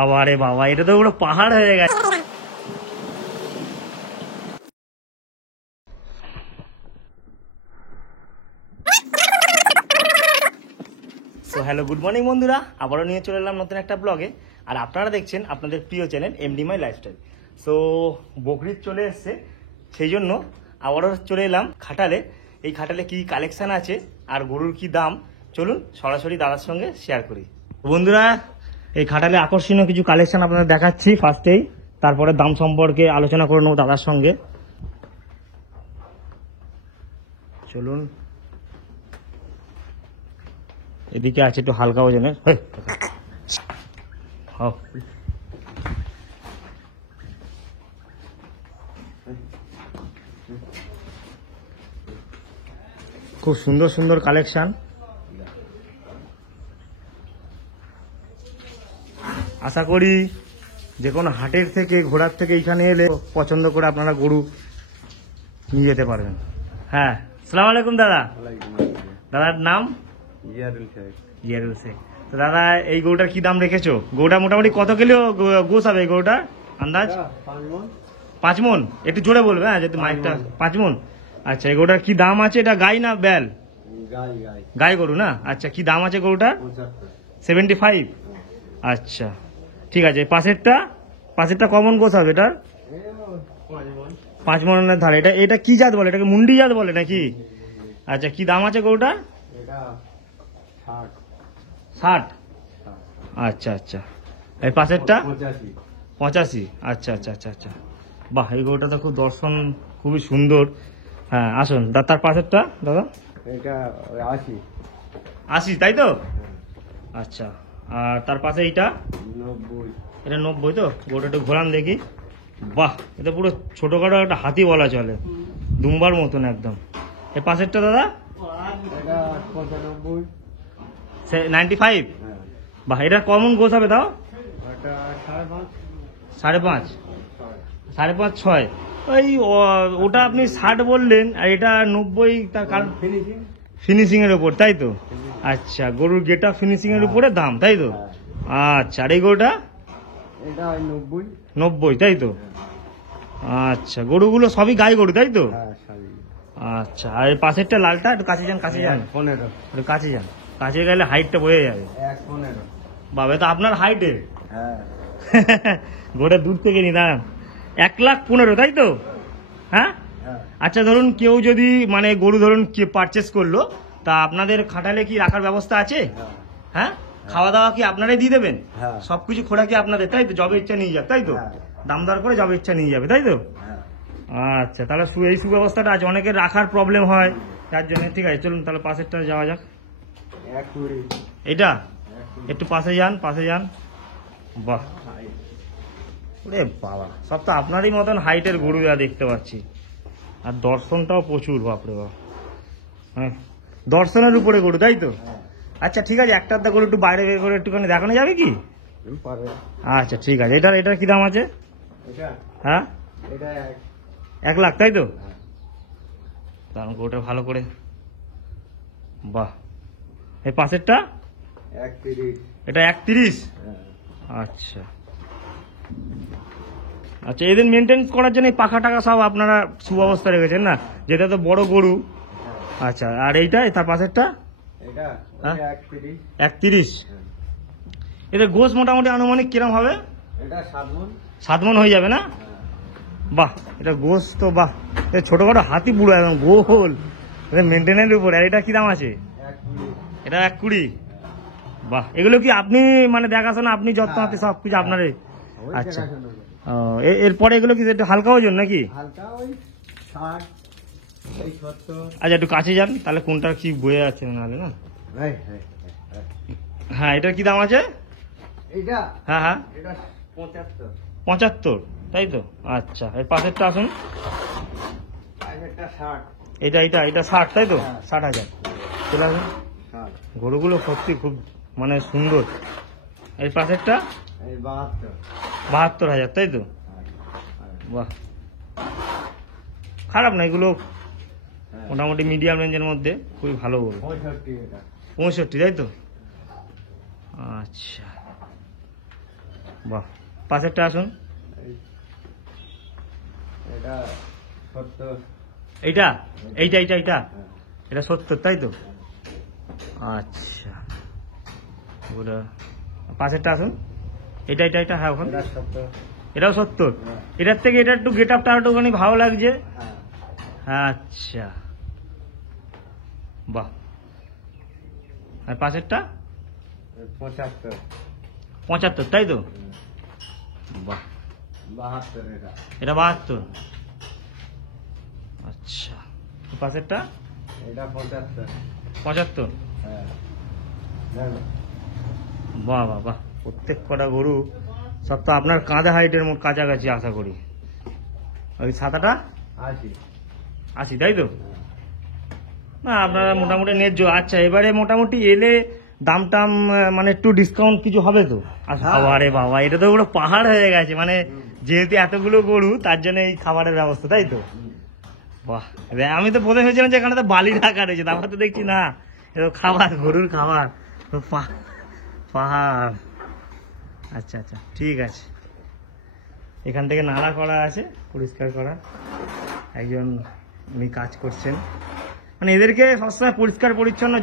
বাবা রে বাবা, এটা তো পুরো পাহাড় হয়ে গেছে। সো হ্যালো, গুড মর্নিং বন্ধুরা, আবারও নিয়ে চলে এলাম নতুন একটা ব্লগে। আর আপনারা দেখছেন আপনাদের প্রিয় channel MD my lifestyle. So Bakrid চলে এসছে, সেই জন্য আবারও চলে এলাম খাটালে। এই খাটালে কি কালেকশন আছে আর গরুর কি দাম, চলুন সরাসরি দাদার সঙ্গে শেয়ার করি। বন্ধুরা, এই খাটালে আকর্ষণীয় কিছু কালেকশন আপনাদের দেখাচ্ছি ফার্স্টেই, তারপরে দাম সম্পর্কে আলোচনা করে নেবো দাদার সঙ্গে। চলুন, এদিকে আছে একটু হালকা ওজনের। খুব সুন্দর সুন্দর কালেকশন। আশা করি যে কোনো হাটের থেকে ঘোড়ার থেকে এখানে এলে পছন্দ করে আপনারা গরু নিয়ে যেতে পারবেন। হ্যাঁ, আসসালামু আলাইকুম দাদা। দাদার নাম? জিয়ারুল শেখ। তো দাদা, এই গরুটার কি দাম রেখেছো? গরুটা মোটামুটি কত কিলো গোস হবে এই গরুটা আন্দাজ? 5 মন। একটু জোরে বলবে, হ্যাঁ, যেহেতু মাইকটা। 5 মন। আচ্ছা, এই গরুটার কি দাম আছে? এটা গাই না ব্যাল? গাই গরু না? আচ্ছা, কি দাম আছে গরুটার? 75। আচ্ছা ঠিক আছে। পাশেরটা কমন গোস হবে এটার? 5 মনের ধারে। এটা কি জাত বলে? এটাকে মুন্ডি জাত বলে নাকি? আচ্ছা, কি দাম আছে গরুটার? 60। আচ্ছা আচ্ছা। এই পাশেরটা 85। আচ্ছা আচ্ছা আচ্ছা আচ্ছা। বাহ, এই গরুটা তো খুব দর্শন খুবই সুন্দর। হ্যাঁ, আসুন। তার পাশেরটা দাদা? 80, তাই তো? আচ্ছা। আর তার পাশে এইটা? 90। এটা 90 তো? গরুটা একটু ঘোরান দেখি। বাহ, এটা পুরো ছোটখাটো একটা হাতি বলা চলে, দুম্বার মতন একদম। এর পাশেরটা দাদা? 95। বাহ, এটা কমন গোছ হবে তাও? 5.5, 6.5। ওই ওটা আপনি 60 বললেন, আর এটা 90। তার কারণ ফিনিশিং এর উপর, তাই তো? আচ্ছা, গরুর গেটা ফিনিশিং এর উপরে দাম, তাই তো? আচ্ছা, আর এই গরুটা? 90, তাই তো? আচ্ছা, গরুগুলো সবই গাই গরু, তাই তো? আচ্ছা, আর এই পাশেরটা লালটা? একটু কাছে যান, কাছে যান, 15। একটু কাছে যান, কাছে গেলে হাইটটা বোঝা যাবে। 15। বাবা, তো আপনার হাইটে গোটা দূর থেকে নিলাম। 1,15,000, তাই তো? হ্যাঁ। আচ্ছা, ধরুন কেউ যদি মানে গরু ধরুন পারচেস করলো, তা আপনাদের খাটালে কি রাখার ব্যবস্থা আছে? হ্যাঁ, খাওয়া দাওয়া কি আপনারাই দিয়ে দেবেন? সবকিছু খোলা কি আপনাদের, তাই তো? যবে ইচ্ছা নিয়ে যাক, তাই তো? দাম দর করে যবে ইচ্ছা নিয়ে যাবে, তাই তো? আচ্ছা, তাহলে এই সুব্যবস্থাটা আছে। অনেকের রাখার প্রবলেম হয় তার জন্য। ঠিক আছে, চলুন তাহলে পাশেরটা যাওয়া যাক। এটা একটু পাশে যান, পাশে যান। বাহ, ওরে বাবা, সব তো আপনারই মতন হাইটের গরু দেখতে পাচ্ছি। আর দর্শনটাও প্রচুর, বাপরে বাপ। হ্যাঁ, দর্শনের উপরে গরু, তাই তো? আচ্ছা ঠিক আছে, একটা গরু একটু বাইরে বের করে একটুখানি দেখানো যাবে কি? আচ্ছা ঠিক আছে। এটার কি দাম আছে? হ্যাঁ, 1 লাখ, তাই তো? দাম গরুটা ভালো করে। বাহ, এই পাশেরটা? 31। এটা 31। আচ্ছা আচ্ছা, এদের মেনটেন্স করার জন্য পাখা টাকা সব আপনারা সুব্যবস্থা রেখেছেন না, যেটা তো বড় গরু। আচ্ছা, আর এইটা তার পাশেরটা? 31। এদের গোশ মোটামুটি আনুমানিক কিরম হবে? 7 মন হয়ে যাবে না? বাহ, এটা গোশ তো বাহ, ছোটখাটো হাতি পুরো একদম গোল, মেনটেনের উপরে। আর এটা কি দাম আছে? এটা 1,20। বাহ, এগুলো কি আপনি মানে দেখাশোনা, আপনি যত্ন হাতে সবকিছু আপনারই? আচ্ছা, এরপরে এগুলো কি একটু হালকা ওজন নাকি? আচ্ছা, একটু কাছে যান, তাহলে কোনটা কি বয়ে আছে নাহলে না। হ্যাঁ, এটার কি দাম আছে? হ্যাঁ হ্যাঁ, 75, তাই তো? আচ্ছা, এর পাশেরটা আসুন। এটা 60, তাই তো? 60,000। চলে আসুন। গরুগুলো সত্যি খুব মানে সুন্দর। এর পাশেরটা? 72,000, তাই তো? বাহ, খারাপ না, এগুলো মোটামুটি মিডিয়াম রেঞ্জের মধ্যে খুবই ভালো গরু। 65, তাই তো? আচ্ছা, বাহ, পাশেরটা আসুন। এটা 70। এইটা এইটা এইটা এইটা এটা 70, তাই তো? আচ্ছা, ওটা পাশেরটা আসুন। এটা এটা এটা, হ্যাঁ ওখানে এটা 70। এটাও 70। এটার থেকে এটা একটু গেট আপটা একটুখানি ভালো লাগছে। হ্যাঁ। আচ্ছা, বাহ। আর পাশেরটা 75। 75, তাই তো? বাহ, 72 এটা। এটা 72। আচ্ছা, পাশেরটা এটা 75। 75। হ্যাঁ। জানো? বাহ বাহ বাহ, প্রত্যেক কটা গরু সব তো আপনার কাঁধে হাইটের মোট কাছাকাছি আশা করি। ওই ছাতাটা 80। 80, তাই তো? না, আপনারা মোটামুটি ন্যায্য। আচ্ছা, এবারে মোটামুটি এলে দাম টাম মানে একটু ডিসকাউন্ট কিছু হবে তো? আরে বাবা, এটা তো পুরো পাহাড় হয়ে গেছে, মানে যেহেতু এতগুলো গরু তার জন্য এই খাবারের ব্যবস্থা, তাই তো? বাহ, আমি তো প্রথমে ভেবেছিলাম যে এখানে তো বালি রাখা রয়েছে, তারপর তো দেখছি না, এটা তো খাবার, গরুর খাবার। তো পাহাড়। আচ্ছা আচ্ছা, ঠিক আছে। এখান থেকে নালা করা আছে, পরিষ্কার করা, একজন উনি কাজ করছেন। মানে এদেরকে সবসময় পরিষ্কার পরিচ্ছন্ন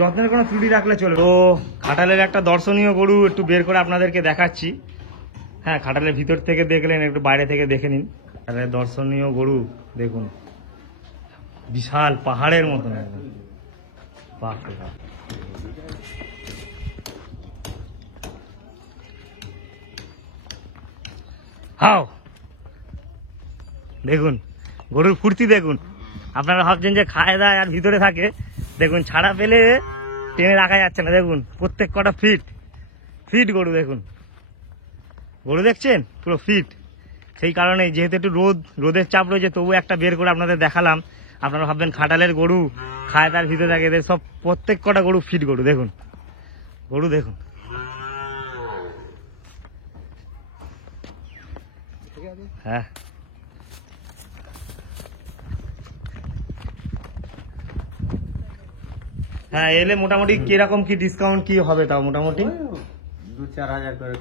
যত্নের কোনো ত্রুটি রাখলে চলবে। তো খাটালের একটা দর্শনীয় গরু একটু বের করে আপনাদেরকে দেখাচ্ছি। হ্যাঁ, খাটালের ভিতর থেকে দেখলেন, একটু বাইরে থেকে দেখে নিন। খাটালের দর্শনীয় গরু দেখুন, বিশাল পাহাড়ের মতন একদম। বাহ রে বাহ। হাও, দেখুন গরুর ফুর্তি দেখুন। আপনারা ভাবছেন যে খায় দায় আর ভিতরে থাকে, দেখুন ছাড়া পেলে টেনে রাখা যাচ্ছে না। দেখুন প্রত্যেক কটা ফিট গরু, দেখুন গরু দেখছেন পুরো ফিট। সেই কারণে যেহেতু একটু রোদের চাপ রয়েছে, তবু একটা বের করে আপনাদের দেখালাম। আপনারা ভাববেন খাটালের গরু খায় তার ভিতরে থাকে, এদের সব প্রত্যেক কটা গরু ফিট গরু। দেখুন গরু দেখুন। হ্যাঁ, হ্যাঁ, এলে মোটামুটি কিরকম কি ডিসকাউন্ট কি হবে? তাও মোটামুটি 2-4 হাজার করে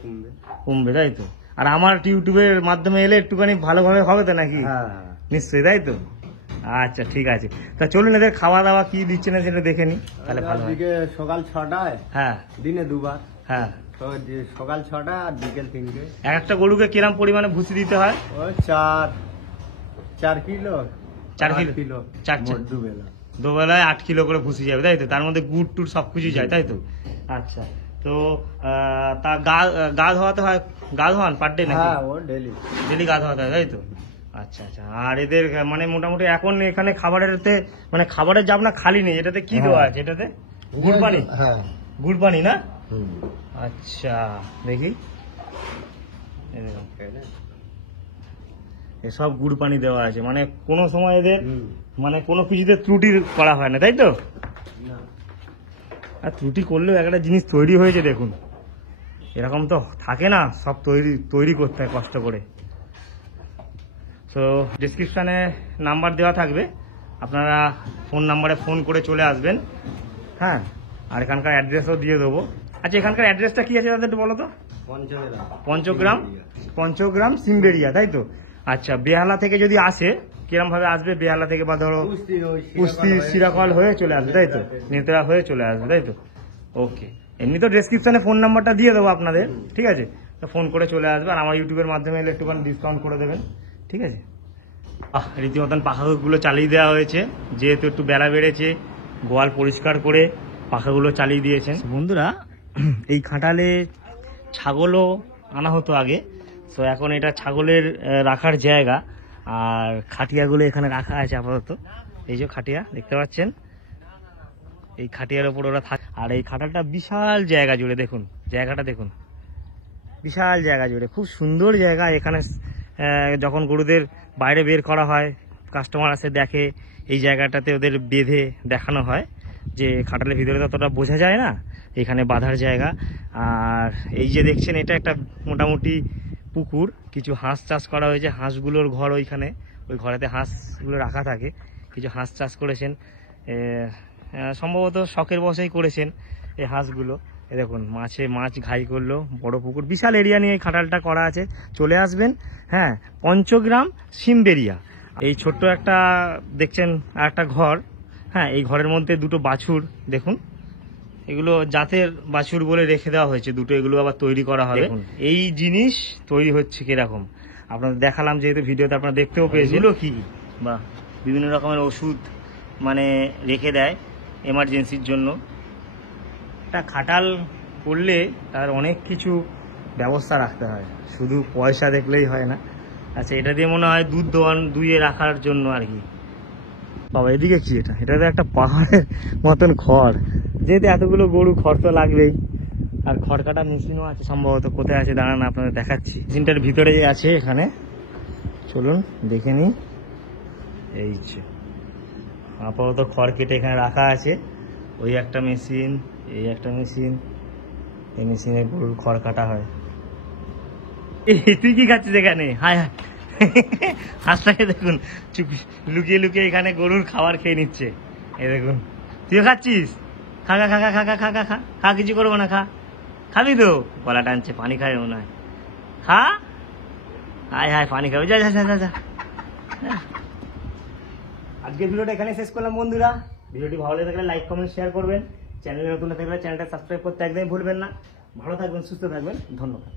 কমবে, তাই তো? আর আমার ইউটিউবের মাধ্যমে এলে একটুখানি ভালোভাবে হবে তো নাকি? হ্যাঁ, নিশ্চয়ই, তাই তো? আচ্ছা, ঠিক আছে। তা চলুন এদের খাওয়া দাওয়া কি দিচ্ছে না সেটা দেখে নি, তাহলে ভালো হয়। সকাল 6টায়, হ্যাঁ দিনে 2বার। হ্যাঁ, তো সকাল 6টা আর বিকেল 3টে। এক একটা গরুকে কিরম পরিমাণে ভুসি দিতে হয়? ওই 4 কিলো, 4 8 কিলো, 4 মোট দুবেলা। দুবেলায় 8 কিলো করে ভুসি যাবে, তাই তো? তার মধ্যে গুড় টুড় সবকিছু যায়, তাই তো? আচ্ছা, তো তা গা ধোয়াতে হয়? গা ধোয়ান পার ডে নাকি? হ্যাঁ, ও ডেলি গা ধোয়াতে হয়, তাই তো? আচ্ছা আচ্ছা। আর এদের মানে মোটামুটি এখন এখানে খাবারেরতে মানে খাবারের জাব না খালি নেই, এটাতে কি দেওয়া আছে? এটাতে গুড় পানি? হ্যাঁ, গুড় পানি না? আচ্ছা, দেখি এসব গুড় পানি দেওয়া আছে, মানে কোনো সময় এদের মানে কোনো কিছুতে ত্রুটি করা হয় না, তাই তো? আর ত্রুটি করলেও একটা জিনিস তৈরি হয়েছে দেখুন, এরকম তো থাকে না, সব তৈরি করতে হয় কষ্ট করে। সো ডিসক্রিপশানে নাম্বার দেওয়া থাকবে, আপনারা ফোন নাম্বারে ফোন করে চলে আসবেন। হ্যাঁ, আর এখানকার অ্যাড্রেসও দিয়ে দেবো। আচ্ছা, এখানকার অ্যাড্রেসটা কি আছে তাদের বলো তো? পঞ্চগ্রাম সিমবেরিয়া, তাই তো? আচ্ছা, বেহালা থেকে যদি আসে কিরম ভাবে আসবে? বেহালা থেকে বা ধরো কুস্তি সিরাকল হয়ে চলে আসবে, তাই তো? নেতরা হয়ে চলে আসবে, তাই তো? ওকে, এমনি তো ডেসক্রিপশনে ফোন নাম্বারটা দিয়ে দেবো আপনাদের, ঠিক আছে? তো ফোন করে চলে আসবে, আর আমার ইউটিউবের মাধ্যমে এলে একটুখানি ডিসকাউন্ট করে দেবেন, ঠিক আছে? রীতিমতন পাখাগুলো চালিয়ে দেওয়া হয়েছে, যেহেতু একটু বেলা বেড়েছে, গোয়াল পরিষ্কার করে পাখাগুলো চালিয়ে দিয়েছেন। বন্ধুরা, এই খাটালে ছাগলও আনা হতো আগে, তো এখন এটা ছাগলের রাখার জায়গা। আর খাটিয়াগুলো এখানে রাখা আছে আপাতত। এই যে খাটিয়া দেখতে পাচ্ছেন, এই খাটিয়ার ওপর ওরা থাকে। আর এই খাটালটা বিশাল জায়গা জুড়ে, দেখুন জায়গাটা দেখুন, বিশাল জায়গা জুড়ে, খুব সুন্দর জায়গা। এখানে যখন গরুদের বাইরে বের করা হয়, কাস্টমার আসে দেখে, এই জায়গাটাতে ওদের বেঁধে দেখানো হয় যে খাটালের ভিতরে ততটা বোঝা যায় না, এখানে বাঁধার জায়গা। আর এই যে দেখছেন, এটা একটা মোটামুটি পুকুর, কিছু হাঁস চাষ করা হয়েছে, হাঁসগুলোর ঘর ওইখানে, ওই ঘরেতে হাঁসগুলো রাখা থাকে। কিছু হাঁস চাষ করেছেন, সম্ভবত শখের বশেই করেছেন এই হাঁসগুলো। এই দেখুন মাছ ঘাই করলো, বড় পুকুর, বিশাল এরিয়া নিয়ে এই খাটালটা করা আছে। চলে আসবেন, হ্যাঁ, পঞ্চগ্রাম সিমবেরিয়া। এই ছোট্ট একটা দেখছেন আর একটা ঘর, হ্যাঁ, এই ঘরের মধ্যে দুটো বাছুর দেখুন, এগুলো জাতের বাছুর বলে রেখে দেওয়া হয়েছে দুটো, এগুলো আবার তৈরি করা হবে। এই জিনিস তৈরি হচ্ছে কিরকম আপনাদের দেখালাম, যেহেতু ভিডিওতে আপনারা দেখতেও পেয়েছিল কি বা বিভিন্ন রকমের ওষুধ মানে রেখে দেয় এমার্জেন্সির জন্য। একটা খাটাল করলে তার অনেক কিছু ব্যবস্থা রাখতে হয়, শুধু পয়সা দেখলেই হয় না। আচ্ছা, এটা দিয়ে মনে হয় দুয়ে রাখার জন্য আর কি। বাবা এদিকে কি এটা? এটা তো একটা পাহাড়ের মতন খড়, যেহেতু এতগুলো গরু খড় তো লাগবেই। আর খড় কাটা মেশিনও আছে সম্ভবত, কোথায় আছে দাঁড়ান আপনাদের দেখাচ্ছি। মেশিনটার ভিতরে আছে এখানে, চলুন দেখে নিই। এই যে আপাতত খড় কেটে এখানে রাখা আছে। ওই একটা মেশিন, এই একটা মেশিন, এই মেশিনে গরুর খড় কাটা হয়। তুই কি খাচ্ছিস এখানে? হায় হায়, হাঁসটাকে দেখুন চুপ লুকিয়ে লুকিয়ে এখানে গরুর খাবার খেয়ে নিচ্ছে। এই দেখুন, তুইও খাচ্ছিস? খা খা খা খা খা খা খা খা খা, কিছু করবো না, খা, খাবি তো? গলা টানছে, পানি খাবে মনে হয়, খা। হায় হায়, পানি খাবে, যা যা যা যা। আজকের ভিডিওটা এখানে শেষ করলাম বন্ধুরা। ভিডিওটি ভালো লেগে থাকলে লাইক কমেন্ট শেয়ার করবেন। চ্যানেলে নতুন থাকলে চ্যানেলটা সাবস্ক্রাইব করতে একদমই ভুলবেন না। ভালো থাকবেন, সুস্থ থাকবেন, ধন্যবাদ।